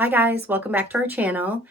Hi guys, welcome back to our channel.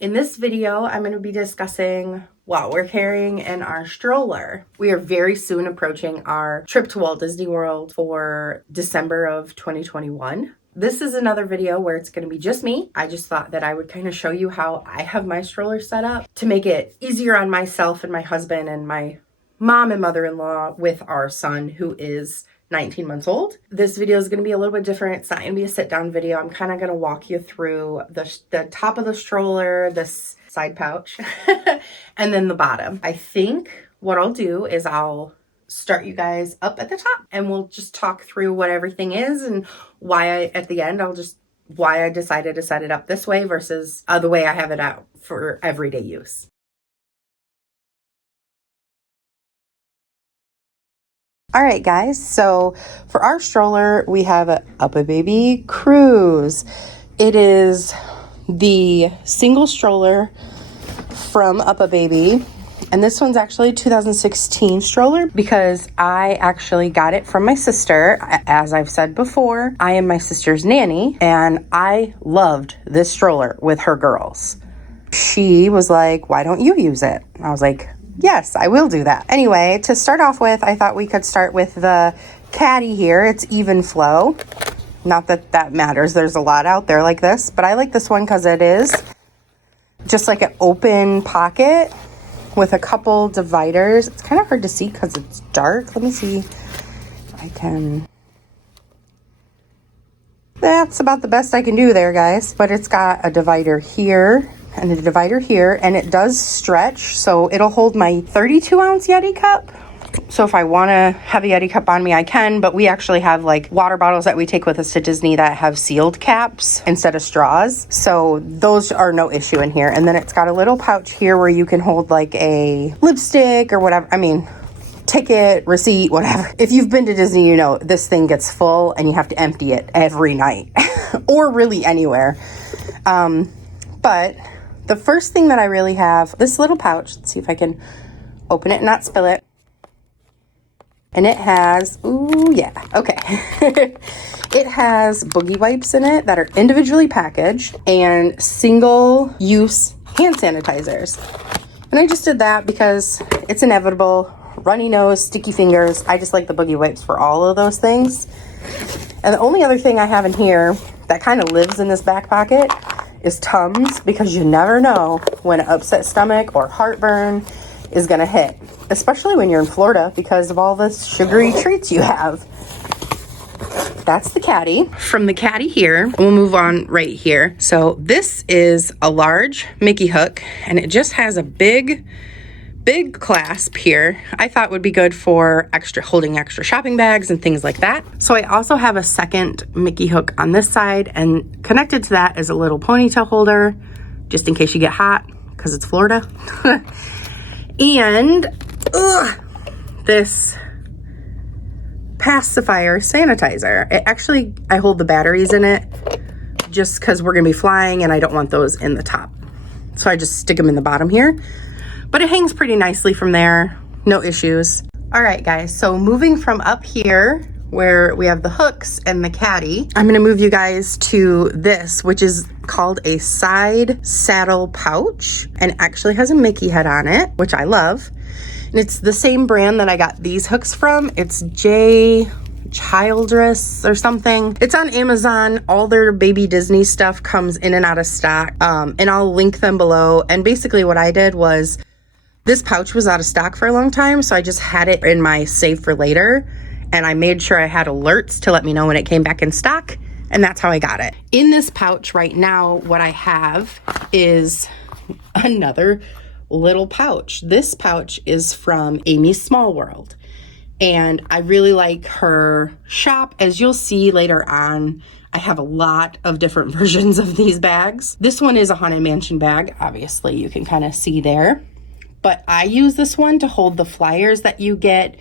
In this video, I'm going to be discussing what we're carrying in our stroller. We are very soon approaching our trip to Walt Disney World for December of 2021. This is another video where it's going to be just me. I just thought that I would kind of show you how I have my stroller set up to make it easier on myself and my husband and my mom and mother-in-law with our son who is 19 months old. This video is going to be a little bit different. It's not going to be a sit-down video. I'm kind of going to walk you through the top of the stroller, this side pouch, and then the bottom. I think what I'll do is I'll start you guys up at the top and we'll just talk through what everything is and at the end, why I decided to set it up this way versus the way I have it out for everyday use. All right, guys, so for our stroller, we have a UPPAbaby Cruise. It is the single stroller from UPPAbaby, and this one's actually a 2016 stroller because I actually got it from my sister. As I've said before, I am my sister's nanny, and I loved this stroller with her girls. She was like, "Why don't you use it?" I was like, yes, I will do that. Anyway, to start off with, I thought we could start with the caddy here. It's even flow. Not that that matters. There's a lot out there like this, but I like this one because it is just like an open pocket with a couple dividers. It's kind of hard to see because it's dark. Let me see if I can. That's about the best I can do there, guys. But it's got a divider here and a divider here, and it does stretch, so it'll hold my 32-ounce Yeti cup. So if I want to have a Yeti cup on me, I can, but we actually have like water bottles that we take with us to Disney that have sealed caps instead of straws, so those are no issue in here. And then it's got a little pouch here where you can hold like a lipstick or whatever, ticket, receipt, whatever. If you've been to Disney, you know this thing gets full and you have to empty it every night or really anywhere. But the first thing that I really have, this little pouch, let's see if I can open it and not spill it. And it has, ooh, yeah, okay. It has boogie wipes in it that are individually packaged and single-use hand sanitizers. And I just did that because it's inevitable. Runny nose, sticky fingers. I just like the boogie wipes for all of those things. And the only other thing I have in here that kind of lives in this back pocket is Tums, because you never know when an upset stomach or heartburn is gonna hit, especially when you're in Florida because of all the sugary treats you have. That's the caddy. From the caddy here, we'll move on right here. So this is a large Mickey hook, and it just has a big clasp here. I thought would be good for holding extra shopping bags and things like that. So I also have a second Mickey hook on this side, and connected to that is a little ponytail holder, just in case you get hot, because it's Florida. And this pacifier sanitizer. I hold the batteries in it just because we're gonna be flying and I don't want those in the top. So I just stick them in the bottom here. But it hangs pretty nicely from there, no issues. All right, guys, so moving from up here where we have the hooks and the caddy, I'm gonna move you guys to this, which is called a side saddle pouch, and actually has a Mickey head on it, which I love. And it's the same brand that I got these hooks from. It's J Childress or something. It's on Amazon. All their baby Disney stuff comes in and out of stock, and I'll link them below. And basically what I did was, this pouch was out of stock for a long time, so I just had it in my save for later, and I made sure I had alerts to let me know when it came back in stock, and that's how I got it. In this pouch right now, what I have is another little pouch. This pouch is from Amy's Small World, and I really like her shop. As you'll see later on, I have a lot of different versions of these bags. This one is a Haunted Mansion bag. Obviously, you can kind of see there. But I use this one to hold the flyers that you get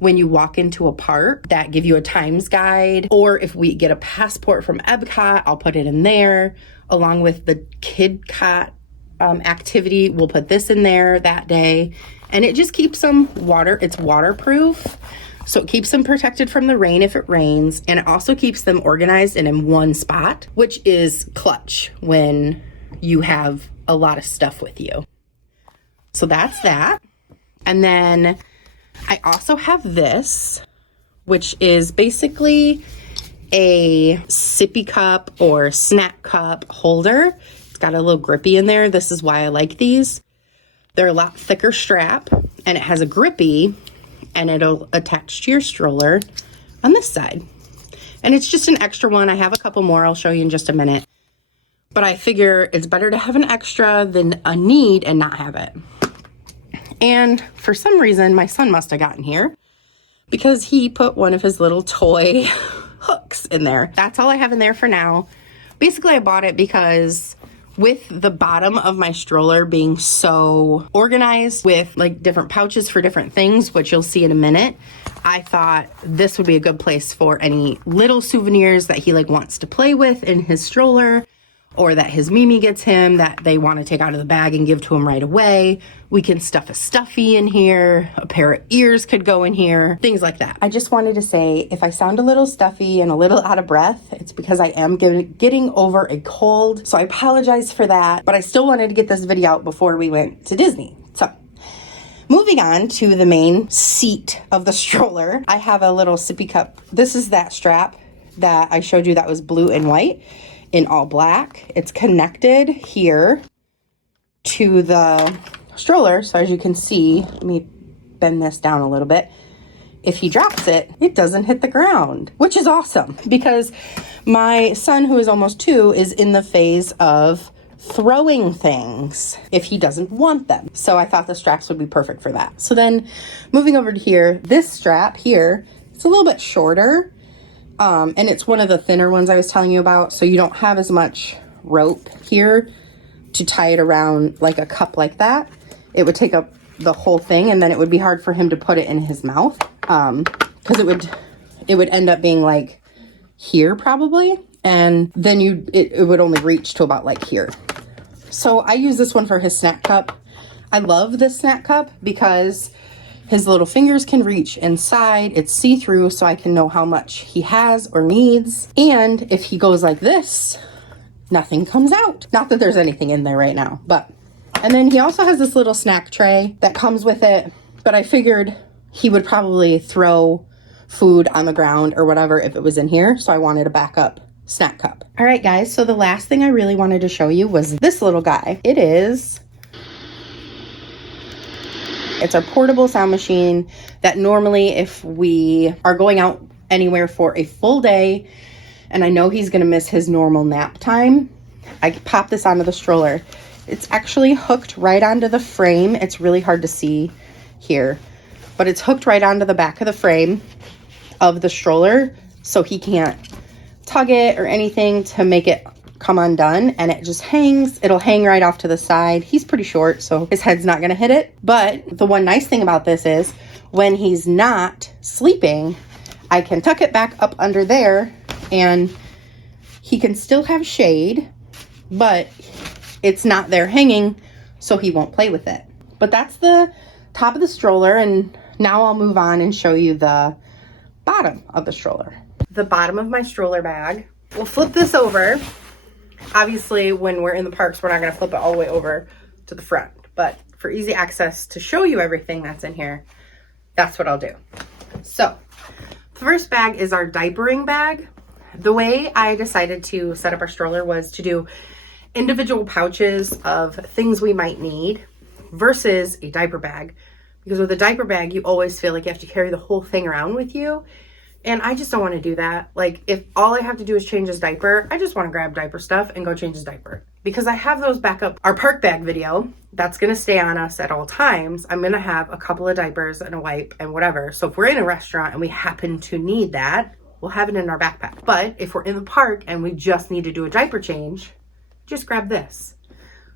when you walk into a park that give you a times guide. Or if we get a passport from Epcot, I'll put it in there. Along with the Kid Cot activity, we'll put this in there that day. And it just keeps them it's waterproof. So it keeps them protected from the rain if it rains, and it also keeps them organized and in one spot, which is clutch when you have a lot of stuff with you. So that's that. And then I also have this, which is basically a sippy cup or snack cup holder. It's got a little grippy in there. This is why I like these. They're a lot thicker strap, and it has a grippy, and it'll attach to your stroller on this side. And it's just an extra one. I have a couple more I'll show you in just a minute. But I figure it's better to have an extra than a need and not have it. And for some reason, my son must have gotten here because he put one of his little toy hooks in there. That's all I have in there for now. Basically, I bought it because with the bottom of my stroller being so organized with like different pouches for different things, which you'll see in a minute, I thought this would be a good place for any little souvenirs that he like wants to play with in his stroller, or that his Mimi gets him that they want to take out of the bag and give to him right away. We can stuff a stuffy in here, a pair of ears could go in here, things like that. I just wanted to say, if I sound a little stuffy and a little out of breath, it's because I am getting over a cold, so I apologize for that, but I still wanted to get this video out before we went to Disney. So, moving on to the main seat of the stroller, I have a little sippy cup. This is that strap that I showed you that was blue and white in all black. It's connected here to the stroller. So as you can see, let me bend this down a little bit. If he drops it, it doesn't hit the ground, which is awesome because my son, who is almost 2, is in the phase of throwing things if he doesn't want them. So I thought the straps would be perfect for that. So then moving over to here, this strap here, it's a little bit shorter. And it's one of the thinner ones I was telling you about, so you don't have as much rope here to tie it around like a cup like that. It would take up the whole thing, and then it would be hard for him to put it in his mouth, because it would end up being like here probably, and then it would only reach to about like here. So I use this one for his snack cup. I love this snack cup because his little fingers can reach inside. It's see-through, so I can know how much he has or needs. And if he goes like this, nothing comes out. Not that there's anything in there right now, but. And then he also has this little snack tray that comes with it, but I figured he would probably throw food on the ground or whatever if it was in here, so I wanted a backup snack cup. All right, guys, so the last thing I really wanted to show you was this little guy. It's our portable sound machine that normally if we are going out anywhere for a full day and I know he's going to miss his normal nap time, I pop this onto the stroller. It's actually hooked right onto the frame. It's really hard to see here, but it's hooked right onto the back of the frame of the stroller, so he can't tug it or anything to make it come undone, and it just hangs. It'll hang right off to the side. He's pretty short, so his head's not gonna hit it. But the one nice thing about this is when he's not sleeping, I can tuck it back up under there and he can still have shade, but it's not there hanging, so he won't play with it. But that's the top of the stroller, and now I'll move on and show you the bottom of the stroller. The bottom of my stroller bag. We'll flip this over. Obviously, when we're in the parks, we're not going to flip it all the way over to the front. But for easy access to show you everything that's in here, that's what I'll do. So, the first bag is our diapering bag. The way I decided to set up our stroller was to do individual pouches of things we might need versus a diaper bag. Because with a diaper bag, you always feel like you have to carry the whole thing around with you. And I just don't want to do that. Like, if all I have to do is change his diaper, I just want to grab diaper stuff and go change his diaper. Because I have those back up. Our park bag video, that's going to stay on us at all times. I'm going to have a couple of diapers and a wipe and whatever. So if we're in a restaurant and we happen to need that, we'll have it in our backpack. But if we're in the park and we just need to do a diaper change, just grab this.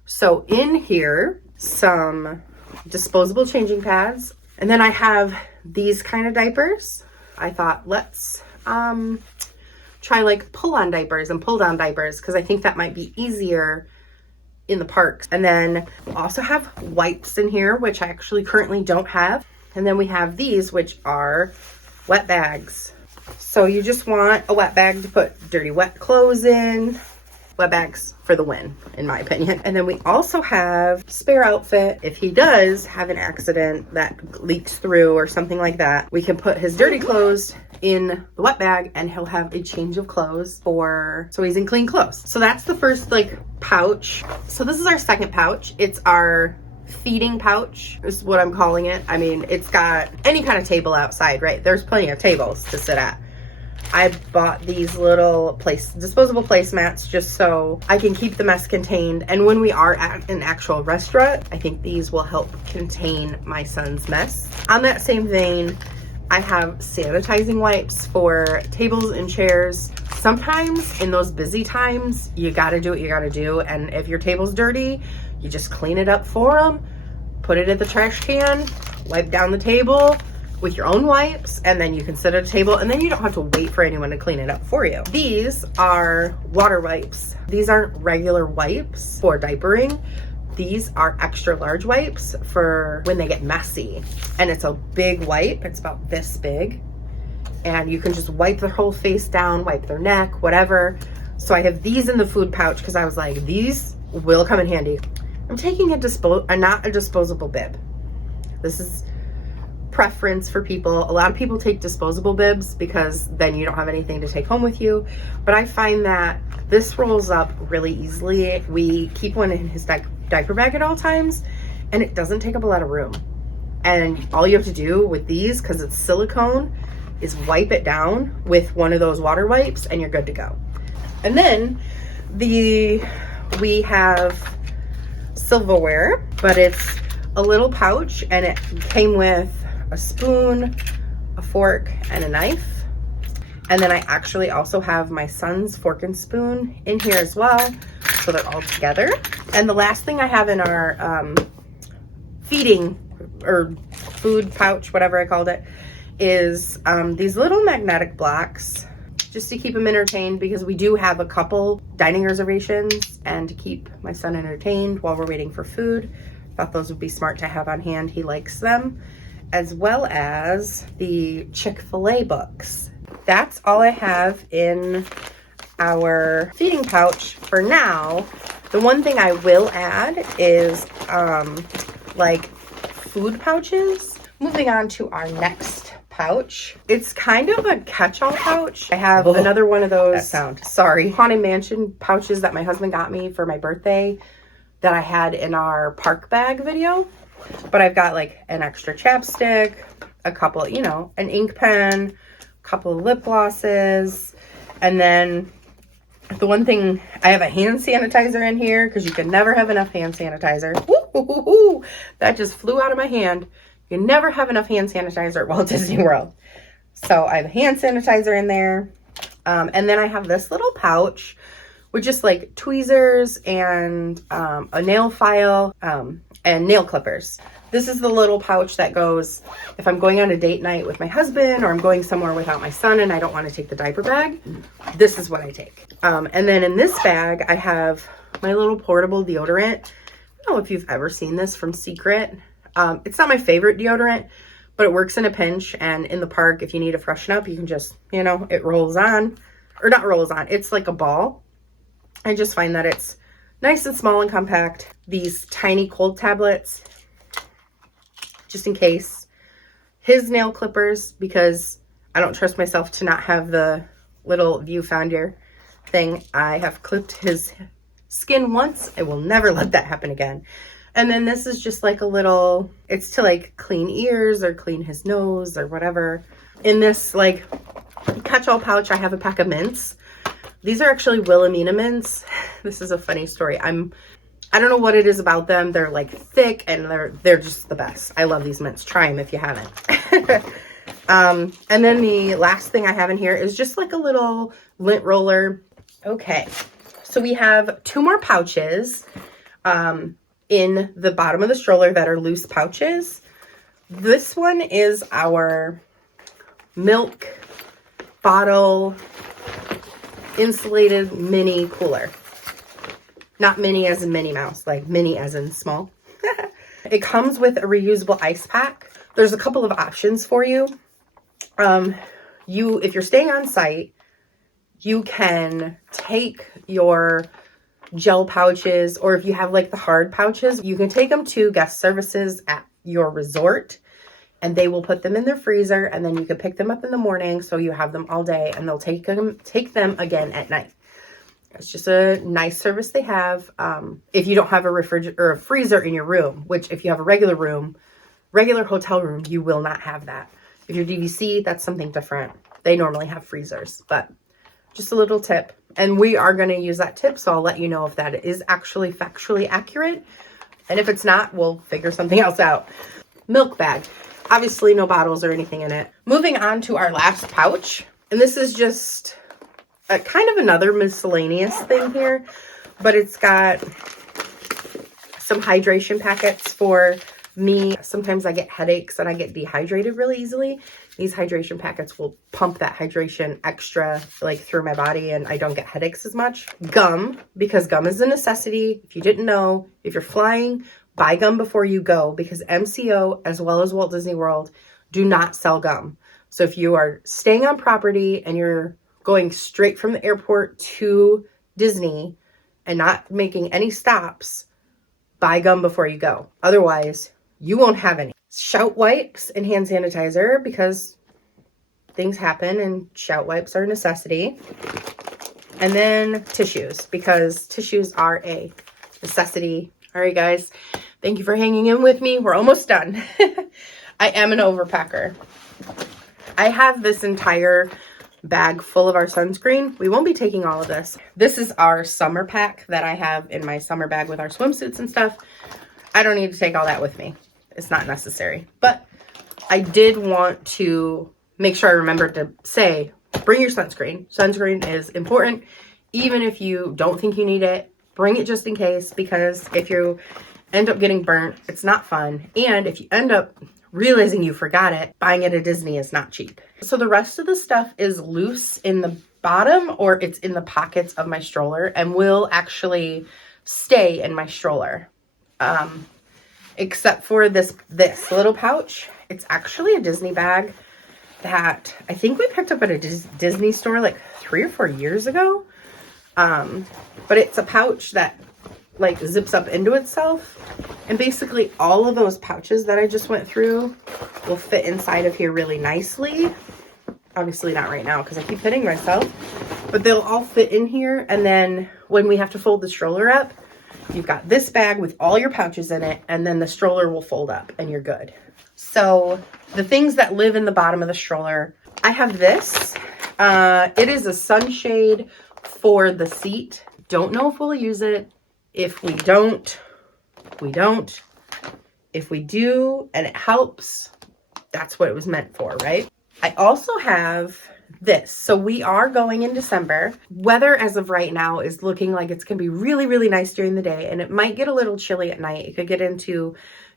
So in here, some disposable changing pads. And then I have these kind of diapers. I thought, let's try like pull-on diapers and pull-down diapers, because I think that might be easier in the parks. And then we also have wipes in here, which I actually currently don't have. And then we have these, which are wet bags. So you just want a wet bag to put dirty wet clothes in. Wet bags for the win, in my opinion. And then we also have spare outfit. If he does have an accident that leaks through or something like that, we can put his dirty clothes in the wet bag and he'll have a change of clothes so he's in clean clothes. So that's the first like pouch. So this is our second pouch. It's our feeding pouch is what I'm calling it. I mean, it's got any kind of table outside, right? There's plenty of tables to sit at. I bought these little disposable placemats just so I can keep the mess contained. And when we are at an actual restaurant, I think these will help contain my son's mess. On that same vein, I have sanitizing wipes for tables and chairs. Sometimes in those busy times, you gotta do what you gotta do. And if your table's dirty, you just clean it up for them, put it in the trash can, wipe down the table with your own wipes, and then you can sit at a table and then you don't have to wait for anyone to clean it up for you. These are water wipes. These aren't regular wipes for diapering. These are extra large wipes for when they get messy. And it's a big wipe. It's about this big. And you can just wipe their whole face down, wipe their neck, whatever. So I have these in the food pouch because I was like, these will come in handy. I'm taking not a disposable bib. This is preference for people. A lot of people take disposable bibs because then you don't have anything to take home with you. But I find that this rolls up really easily. We keep one in his diaper bag at all times and it doesn't take up a lot of room. And all you have to do with these, because it's silicone, is wipe it down with one of those water wipes and you're good to go. And then we have silverware, but it's a little pouch and it came with a spoon, a fork, and a knife. And then I actually also have my son's fork and spoon in here as well, so they're all together. And the last thing I have in our feeding or food pouch, whatever I called it, is these little magnetic blocks, just to keep him entertained, because we do have a couple dining reservations, and to keep my son entertained while we're waiting for food, thought those would be smart to have on hand. He likes them, as well as the Chick-fil-A books. That's all I have in our feeding pouch for now. The one thing I will add is like food pouches. Moving on to our next pouch. It's kind of a catch-all pouch. I have another one of those Haunted Mansion pouches that my husband got me for my birthday that I had in our park bag video. But I've got like an extra chapstick, a couple, an ink pen, a couple of lip glosses, and then the one thing, I have a hand sanitizer in here because you can never have enough hand sanitizer. Woo-hoo-hoo-hoo. That just flew out of my hand. You never have enough hand sanitizer at Walt Disney World. So I have hand sanitizer in there. And then I have this little pouch with just like tweezers and a nail file and nail clippers. This is the little pouch that goes, if I'm going on a date night with my husband or I'm going somewhere without my son and I don't want to take the diaper bag, this is what I take. And then in this bag, I have my little portable deodorant. I don't know if you've ever seen this from Secret. It's not my favorite deodorant, but it works in a pinch. And in the park, if you need to freshen up, you can just, it rolls on, or not rolls on. It's like a ball. I just find that it's nice and small and compact. These tiny cold tablets, just in case. His nail clippers, because I don't trust myself to not have the little viewfinder thing. I have clipped his skin once. I will never let that happen again. And then this is just like a little, it's to like clean ears or clean his nose or whatever. In this like catch-all pouch, I have a pack of mints. These are actually Wilhelmina mints. This is a funny story. I don't know what it is about them. They're like thick and they're just the best. I love these mints. Try them if you haven't. And then the last thing I have in here is just like a little lint roller. Okay, so we have 2 more pouches in the bottom of the stroller that are loose pouches. This one is our milk bottle insulated mini cooler. Not mini as in Minnie Mouse, like mini as in small. It comes with a reusable ice pack. There's a couple of options for you. If you're staying on site, you can take your gel pouches, or if you have like the hard pouches, you can take them to guest services at your resort and they will put them in their freezer, and then you can pick them up in the morning so you have them all day, and they'll take them again at night. It's just a nice service they have. If you don't have a refrigerator or a freezer in your room, which if you have a regular hotel room, you will not have that. If you're DVC, that's something different. They normally have freezers, but just a little tip. And we are going to use that tip, so I'll let you know if that is actually factually accurate. And if it's not, we'll figure something else out. Milk bag. Obviously no bottles or anything in it. Moving on to our last pouch. And this is just a kind of another miscellaneous thing here, but it's got some hydration packets for me. Sometimes I get headaches and I get dehydrated really easily. These hydration packets will pump that hydration extra like through my body, and I don't get headaches as much. Gum, because gum is a necessity. If you didn't know, if you're flying, buy gum before you go, because MCO as well as Walt Disney World do not sell gum. So if you are staying on property and you're going straight from the airport to Disney and not making any stops, buy gum before you go. Otherwise, you won't have any. Shout wipes and hand sanitizer, because things happen and shout wipes are a necessity. And then tissues, because tissues are a necessity. All right, guys, thank you for hanging in with me. We're almost done. I am an overpacker. I have this entire bag full of our sunscreen. We won't be taking all of this. This is our summer pack that I have in my summer bag with our swimsuits and stuff. I don't need to take all that with me. It's not necessary. But I did want to make sure I remembered to say, bring your sunscreen. Sunscreen is important. Even if you don't think you need it, bring it just in case, because if you end up getting burnt, it's not fun. And if you end up realizing you forgot it, buying it at Disney is not cheap. So the rest of the stuff is loose in the bottom, or it's in the pockets of my stroller, and will actually stay in my stroller. Except for this little pouch. It's actually a Disney bag that I think we picked up at a Disney store like 3 or 4 years ago. But it's a pouch that like zips up into itself. And basically all of those pouches that I just went through will fit inside of here really nicely. Obviously not right now because I keep hitting myself. But they'll all fit in here. And then when we have to fold the stroller up, you've got this bag with all your pouches in it, and then the stroller will fold up and you're good. So the things that live in the bottom of the stroller, I have this. It is a sunshade for the seat. Don't know if we'll use it. If we don't, we don't. If we do and it helps, that's what it was meant for, right? I also have this. So we are going in December. Weather as of right now is looking like it's going to be really, really nice during the day, and it might get a little chilly at night. It could get into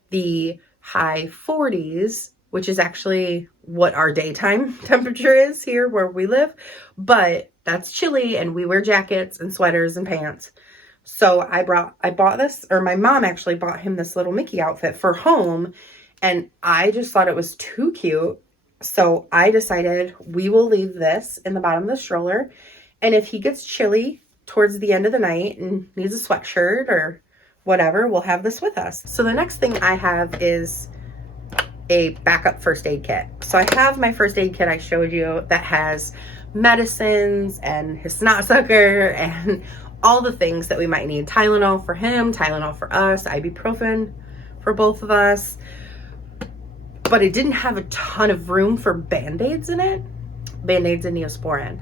the high 40s, which is actually what our daytime temperature is here where we live, but that's chilly and we wear jackets and sweaters and pants. So I bought this, or my mom actually bought him this little Mickey outfit for home, and I just thought it was too cute. So I decided we will leave this in the bottom of the stroller. And if he gets chilly towards the end of the night and needs a sweatshirt or whatever, we'll have this with us. So the next thing I have is a backup first aid kit. So I have my first aid kit I showed you that has medicines and his snot sucker and all the things that we might need. Tylenol for him, Tylenol for us, ibuprofen for both of us. But it didn't have a ton of room for Band-Aids in it. Band-Aids and Neosporin.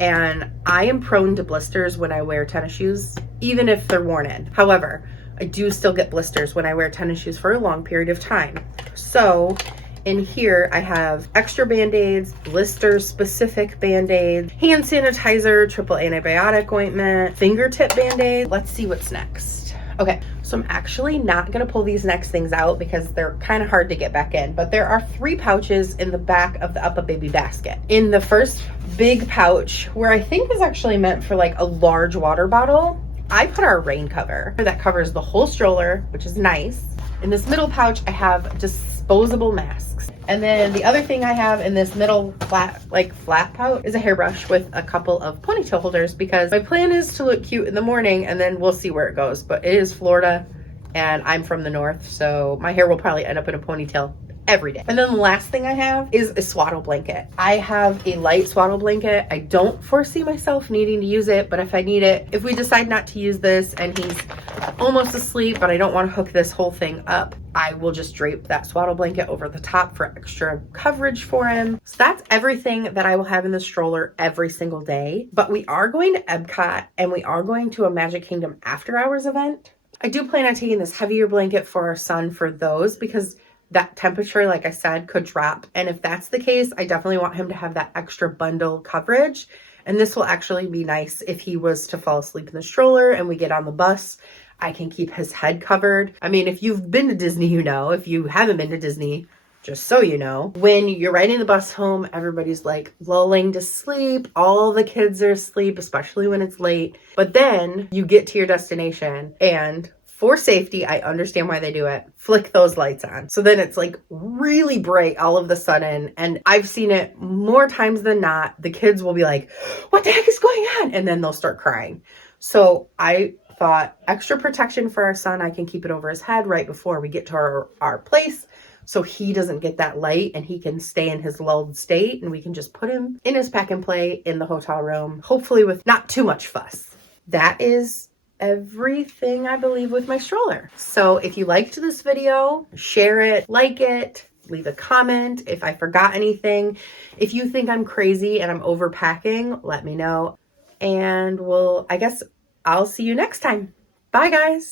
And I am prone to blisters when I wear tennis shoes, even if they're worn in. However, I do still get blisters when I wear tennis shoes for a long period of time. So in here, I have extra Band-Aids, blister-specific Band-Aids, hand sanitizer, triple antibiotic ointment, fingertip Band-Aid. Let's see what's next. Okay, so I'm actually not gonna pull these next things out because they're kind of hard to get back in, but there are 3 pouches in the back of the Up a Baby basket. In the first big pouch, where I think is actually meant for like a large water bottle, I put our rain cover that covers the whole stroller, which is nice. In this middle pouch, I have just disposable masks. And then the other thing I have in this middle flat pouch is a hairbrush with a couple of ponytail holders, because my plan is to look cute in the morning and then we'll see where it goes. But it is Florida and I'm from the north, so my hair will probably end up in a ponytail every day. And then the last thing I have is a swaddle blanket. I have a light swaddle blanket. I don't foresee myself needing to use it, but if I need it, if we decide not to use this and he's almost asleep, but I don't want to hook this whole thing up, I will just drape that swaddle blanket over the top for extra coverage for him. So that's everything that I will have in the stroller every single day. But we are going to Epcot and we are going to a Magic Kingdom after hours event. I do plan on taking this heavier blanket for our son for those, because that temperature, like I said, could drop. And if that's the case, I definitely want him to have that extra bundle coverage. And this will actually be nice if he was to fall asleep in the stroller and we get on the bus, I can keep his head covered. I mean, if you've been to Disney, you know. If you haven't been to Disney, just so you know, when you're riding the bus home, everybody's like lulling to sleep. All the kids are asleep, especially when it's late. But then you get to your destination and for safety, I understand why they do it, flick those lights on. So then it's like really bright all of a sudden. And I've seen it more times than not. The kids will be like, what the heck is going on? And then they'll start crying. So I thought extra protection for our son. I can keep it over his head right before we get to our place, so he doesn't get that light and he can stay in his lulled state, and we can just put him in his pack and play in the hotel room, hopefully with not too much fuss. That is everything, I believe, with my stroller. So if you liked this video, share it, like it, leave a comment if I forgot anything. If you think I'm crazy and I'm overpacking, let me know. And I guess I'll see you next time. Bye, guys.